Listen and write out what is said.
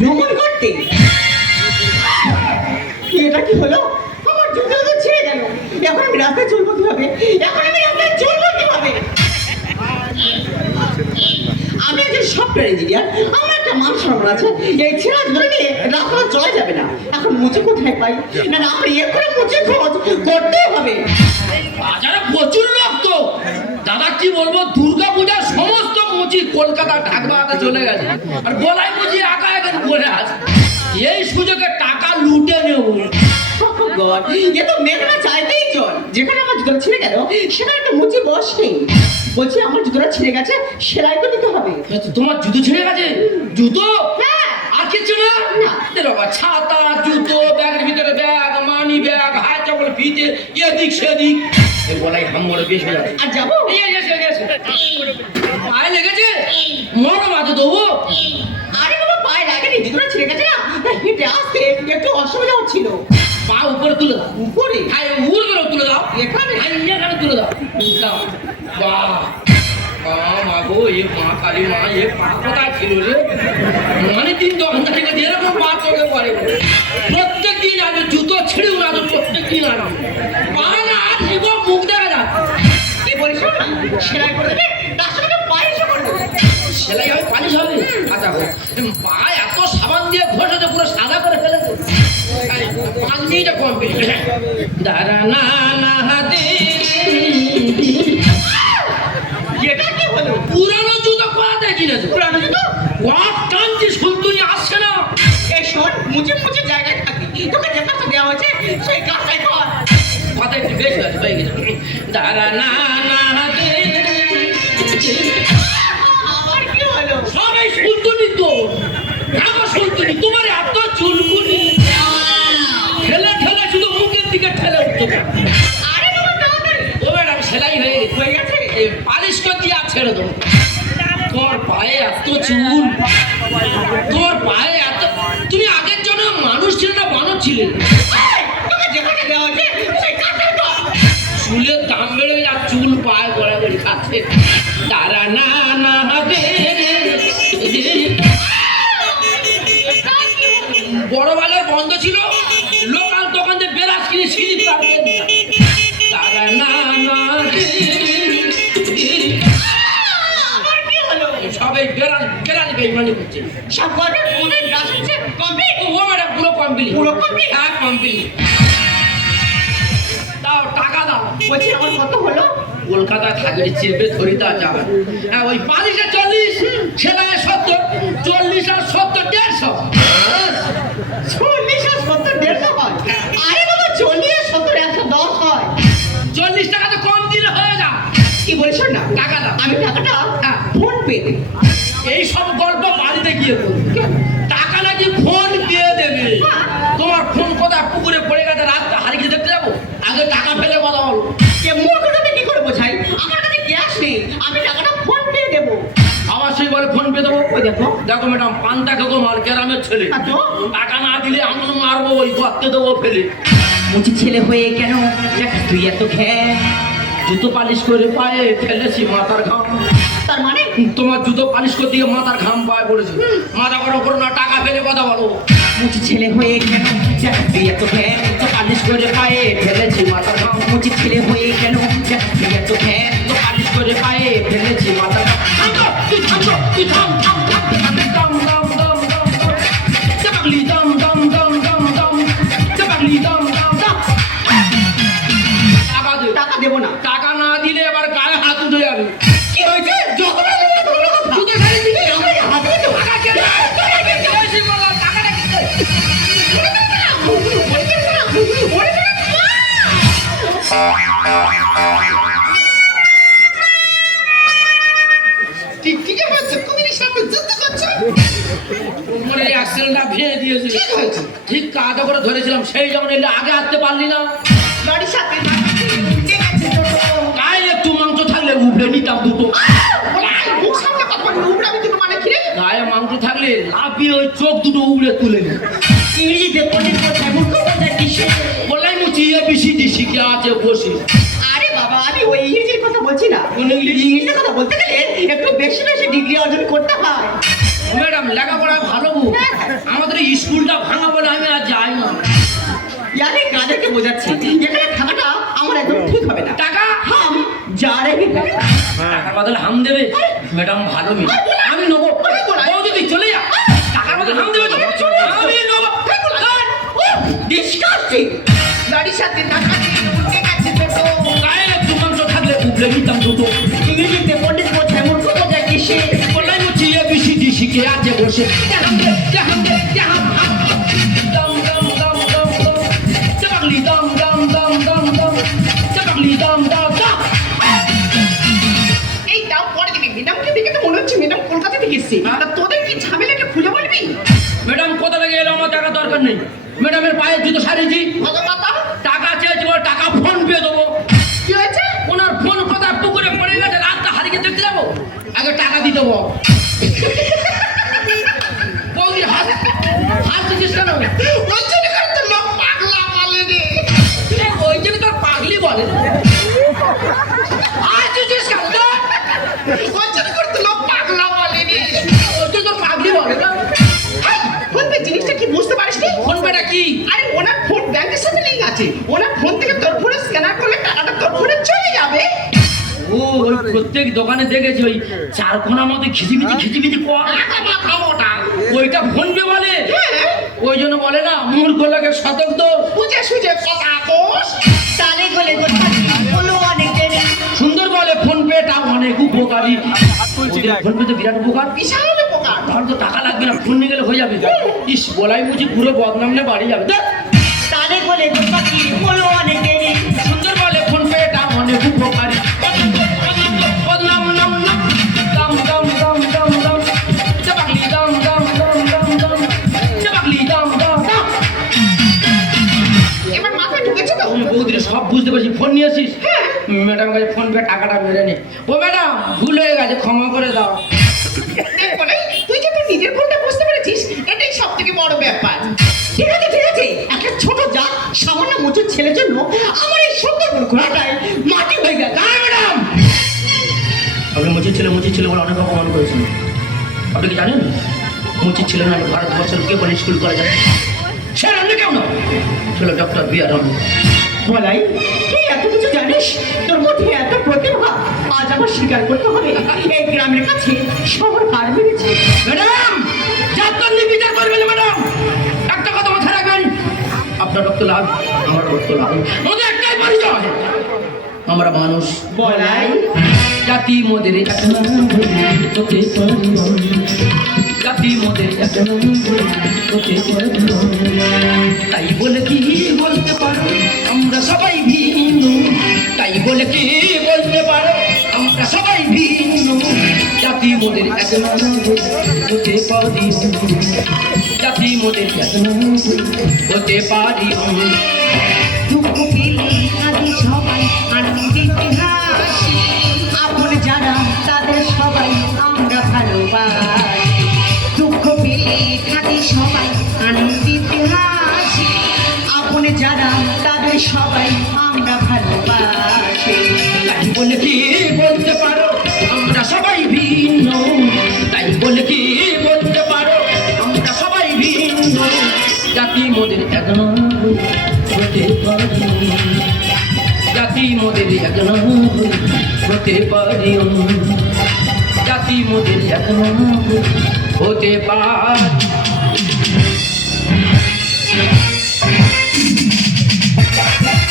ভ্রমণ করতে। এটা কি হলো? আমার জুতো তো ছিঁড়ে গেল। এখন আমি রাস্তায় চলবো কিভাবে? আমি একজন সফটওয়্যার ইঞ্জিনিয়ার, আমার একটা মান সম্মান আছে। এই ছেঁড়া জুতো নিয়ে রাস্তা চলা যাবে না। এখন মুচি কোথায় পাই? না না, আমার এক্ষুনি মুচি খোঁজ করতেই হবে। বাজারে প্রচুর লোক তো দাদা, কি বলবো, দুর্গা পূজার সমস্ত মুচি কলকাতা ঢাকবাতে চলে গেছে, আর গলায় মুচি একা এখন পড়ে আছে। এই সুযোগে টাকা লুটে নেব। এ তো মেঘনা চাইতেই চল। যেখানে আমার জুতোটা ছিঁড়ে গেল সেখানে একটা মুচি বস নেই। বলছি আমার জুতোটা ছিঁড়ে গেছে, সেলাই তো দিতে হবে। তোমার জুতো ছিঁড়ে গেছে? জুতো? হ্যাঁ। আর কিছু না? বাবা, ছাতা, জুতো, ব্যাগের ভিতরে ব্যাগ, মানি ব্যাগ, হাত চাপড়, ফিতে, এদিক সেদিক। এই গলায় হামড়ে বেশ হয়ে যাবে। আর যাবো পায়ে লেগেছে, মরো মাঝে দেবো। আরে বাবা, পায়ে লাগেনি, জুতোটা ছিঁড়ে গেছে না, হেঁটে আসতে একটু অসুবিধা হচ্ছিল। পা উপরে তুলে দাও। উপরে? হ্যাঁ, উড় করে তুলে দাও। এখানে? হ্যাঁ, এখানে তুলে দাও। দাও। বাহ, মা গো, এ মা কালী মা, এ পা কোথায় ছিল রে? মানে দিন দোকান থেকে যেরকম পা চোখে পড়ে, প্রত্যেক দিন আমি জুতো ছিঁড়েও না, প্রত্যেক দিন আমি পা না আর জীবন মুখ দেখা যায়। কি বলিস? সেলাই করে দেবে, তার সঙ্গে পালিশ করে দেবে। সেলাই হবে, পালিশ হবে? আচ্ছা, পা এত সাবান দিয়ে ঘষেছে, পুরো সাদা করে ফেলেছে। 5 মিনিটে কমপ্লিট। দাঁড়া না না হাতে। এটা কি হলো? পুরানো জুতো কোথায় কিনেছো? পুরানো জুতো? ওয়াক টানছি, শুনতুনি আসছে না। এই শোন, মুচি মুচি জায়গায় থাকি, তোকে যে কাজটা দেওয়া হয়েছে সেই কাজটাই কর। কথা একটু বেশি আছে, হয়ে গেছে। দাঁড়া না না হাতে। আবার কি হলো? সবাই শুনতুনি তো। আমার শুনতুনি, তোমার এত চুলকুনি ঠেলে ঠেলে শুধু মুখের দিকে ঠেলে উঠতো। আরে বাবা, তাড়াতাড়ি। ও ম্যাডাম, সেলাই হয়ে গেছে। এই পালিশ করতে আর ছেড়ে দেবো। তোর পায়ে এত চুল, তোর পায়ে এত, তুমি আগের জন্য মানুষ ছিল না বানর ছিলে? তোকে যে কাজটা দেওয়া হয়েছে সেই কাজটাই কর। চুলের দাম বেড়ে আর চুল পায়ে গড়াগড়ি খাচ্ছে। তারা না না হবে। বড় বাজার বন্ধ ছিল, লোকাল দোকান থেকে বেরাস কিনে সিঁড়ি পাবেন। তারা না না হবে। আবার কি হলো? সবাই বেরাস বেরাস বেইমানি করছে। সব করে ওদের গাছ হচ্ছে কমপ্লিট। ও ম্যাডাম, পুরো কমপ্লিট। পুরো complete? হ্যাঁ, কমপ্লিট। দাও, টাকা দাও। বলছি আমার কত হলো? কলকাতা থাকলে চেপে ধরিতা যাবে। হ্যাঁ, ওই পালিশে 40, সেলাইয়ে 70, 40 আর 70, 150। 40 আর 70, 150 হয়। আরে বাবা, 40 আর 70, 110 হয়। 40 টাকা তো কম দিলে হয়ে যা। কি বলিস না? টাকা দাও। আমি টাকাটা ফোন পে দেব। এই সব গল্প বাড়িতে গিয়ে বলবো। টাকা নাকি ফোন দিয়ে দেবে। তোমার ফোন কোথায় পুকুরে পড়ে গেছে, রাতটা হারিয়ে দেখতে যাবো? আগে টাকা ফেলে কথা বলো। কে মূর্খটাকে কি করে বোঝাই? আমার কাছে ক্যাশ নেই, আমি টাকাটা ফোন পে দেব। আমার সেই বলে ফোন পে দেবো। ওই দেখো। দেখো ম্যাডাম, পান্তা খেকো মাল, গ্রামের ছেলে। আচ্ছা। টাকা না দিলে আমি মারবো, ওই গর্তে দেবো ফেলে। মুচি ছেলে হয়ে কেন তুই এত ঘ্যান? জুতো পালিশ করে পায়ে ফেলেছি মাথার ঘাম। তার মানে তোমার জুতো পালিশ করতে গিয়ে মাথার ঘাম পায়ে পড়েছে। মাথা গরম করো না, টাকা ফেলে কথা বলো। মুচি ছেলে হয়ে কেন তুই এত ঘ্যান? তো পালিশ করে পায়ে ফেলেছি মাথার ঘাম। মুচি ছেলে হয়ে কেন তুই এত ঘ্যান? তো পালিশ করে পায়ে ফেলেছি মাথার ঘাম। থামো, তুই থামো, তুই থাম, থাম, থাম, থাম, থাম, থাম, থাম, থাম, থাম। চাপাকলি দাম, দাম, দাম, দাম, দাম। চাপাকলি দাম, দাম, দাম। টাকা দে। টাকা দেবো না। টাকা না দিলে এবার গায়ে হাত উঠে যাবে। কি হয়েছে? যখন আমি তোমরা কথা জুতো ছাড়ি দিলে আমার হাতে তো টাকা কে দেয়? বেশি বললাম, টাকাটা কি দেয়? টিকটিকে বলছে তুমি সাথে যুদ্ধ করছো। কোমরের অ্যাক্সিডেন্টটা ভেঙে দিয়েছে। কি হয়েছে? ঠিক কাঁধে করে ধরেছিলাম, সেই যখন এলে আগে আসতে পারলি না। গাড়ির সাথে ঠিক আছে গায়ে একটু মাংস থাকলে উঠে নিতাম দুটো। মুখ সামনে কথা বলি, উপরে আমি দুটো মানে খিরে গায়ে মাংস থাকলে লাফিয়ে ওই চোখ দুটো উড়ে তুলে নি। ইংরেজিতে পড়ে কোথায় মুখ কোথায় কিসে? বললাই মুচি এবিসিডি শিখে আছে বসে। আরে বাবা, আমি ওই ইংরেজির কথা বলছি না। কোন ইংলিশ? ইংরেজির কথা বলতে গেলে একটু বেশি বেশি ডিগ্রি অর্জন করতে হয়। ম্যাডাম লেখাপড়া ভালো গো, আমাদের এই স্কুলটা ভাঙা বলে আমি আর যাই না। ইয়ারে কাদেরকে বোঝাচ্ছি এখানে থাকাটা আমার একদম ঠিক হবে না। টাকা হাম যা রে টাকার বদলে হাম দেবে? ম্যাডাম ভালো মেয়ে, আমি নেবো। বৌদি তুই চলে যা, টাকার বদলে হাম দেবে তো? আমি নেবো। ডিসকাস্টিং। গাড়ির সাথে টাকা দিয়ে উঠে গেছে তো গায়ে একটু মাংস থাকলে উবলে নিতাম দুটো। ইংরেজিতে পণ্ডিত বোঝায় মূর্খ বোঝায় কিসে বললাই বলছি ABCD শিখে আছে বসে। জাহাম দে, জাহাম দে, জাহাম হাম। দম দম দম দম দম। চাপাকলি দম দম দম দম দম। চাপাকলি দম দম দম। এই দাও পরে দিবি ম্যাডামকে দেখে তো মনে হচ্ছে ম্যাডাম কলকাতা থেকে এসেছে তা তোদের কি ঝামেলাটা খুলে বলবি ম্যাডাম কোথা থেকে এলো? আমার টাকা দরকার নেই। ম্যাডামের পায়ে জুতো সারিয়েছি, কত কথা টাকা চেয়েছি, ওর টাকা ফোন পে দেবো। কি হয়েছে ওনার ফোন কোথায় পুকুরে পড়ে গেছে, রাতটা হারিয়ে দেখতে যাবো, আগে টাকা দিয়ে দেবো। বৌদি হাসছিস কেন? ওই জন্য করে তো লোক পাগলা বলে রে ওই জন্য তোর পাগলি বলে। হাসছিস কেন? ওই জন্য করে তো লোক পাগলা বলে রে ওই জন্য তোর পাগলি বলে। ফোন পে জিনিসটা কি বুঝতে পারিস নি ফোন পেটা কি? আরে ওনার ফোন ব্যাংকের সাথে লিংক আছে ওনার ফোন থেকে তোর ফোনে স্ক্যানার করলে টাকাটা তোর ফোনে চলে যাবে ও ওই প্রত্যেক দোকানে দেখেছি ওই চারখানার মধ্যে খিচিবিচি কর, মাথা মোটা ওইটা ফোন পে বলে। হ্যাঁ ওই জন্য বলে না মূর্খ লাগে শতক তো। বুঝে সুঝে কথা কোষ তালে গলে বলো অনেক দেরি সুন্দর বলে ফোন পেটা অনেক উপকারী। ফোন পে তো বিরাট উপকার। বিশাল উপকার তাহলে তো টাকা লাগবে না, ফোন নিয়ে গেলে হয়ে যাবে। ইস বলাই বুঝি পুরো বদনাম নিয়ে বাড়ি যাবে। ধ্যাৎ। তালে গলে বলো অনেক দেরি সুন্দর বলে ফোন পেটা অনেক উপকারী। বদনাম নাম নাম দাম দাম দাম দাম দাম চাপাকলি দাম দাম দাম দাম দাম চাপাকলি দাম দাম দাম। এবার মাথায় ঢুকেছে তো আমি বৌদিরে সব বুঝতে পারছি, ফোন নিয়ে আসিস। হ্যাঁ ম্যাডাম কাছে ফোন পে টাকাটা মেরে নে। ও ম্যাডাম ভুল হয়ে গেছে, ক্ষমা করে দাও। দেখো না, তুই যে তোর নিজের ফোনটা বুঝতে পেরেছিস এটাই সব থেকে বড় ব্যাপার ঠিক আছে একটা ছোট জাত সামান্য মুচুর ছেলের জন্য আমার এই সুন্দর ঘোড়াটায় মাটি হয়ে গেল ম্যাডাম আপনি মুচির ছেলে বলে অনেক অপমান করেছেন। আপনি কি জানেন মুচির ছেলে না ভারতবর্ষের কে বলে স্কুল করা যায়? সে রান্না কেমন ছিল ডক্টর B.R. আম্বেদকর। বলাই তুই এত কিছু জানিস তোর মধ্যে এত প্রতিভা আজ আমার স্বীকার করতে হবে এই গ্রামের কাছে শহর হার মেরেছে ম্যাডাম যাত্রার বিচার করবেন ম্যাডাম, একটা কথা মাথায় রাখবেন, আপনার রক্ত লাল, আমার রক্ত লাল, আমাদের একটাই পরিচয়, আমরা মানুষ। বলাই জাতি মোদের জাতি মোদের তাই বলে কি বলতে পারো আমরা সবাই ভিন্ন, তাই বলে কি বলতে পারো আমরা সবাই ভিন্ন, জাতি মোদের হতে পারি, জাতি মোদের হতে পারি। দুঃখ পেলে আদি সবাই আনন্দিতে হাসি আপন যারা তাদের সবাই আমরা ভালোবাসি দুঃখ পেলে খাদি সবাই আনন্দিতে হাসি আপন যারা তাদের সবাই আমরা ভালোবাসি তাই বলে কি বলতে পারো আমরা সবাই ভিন্ন, তাই বলে কি বলতে পারো আমরা সবাই ভিন্ন, জাতি মোদের এক হতে পারি, জাতি মোদের এক হতে পারি, জাতি মোদের এক হতে পারি।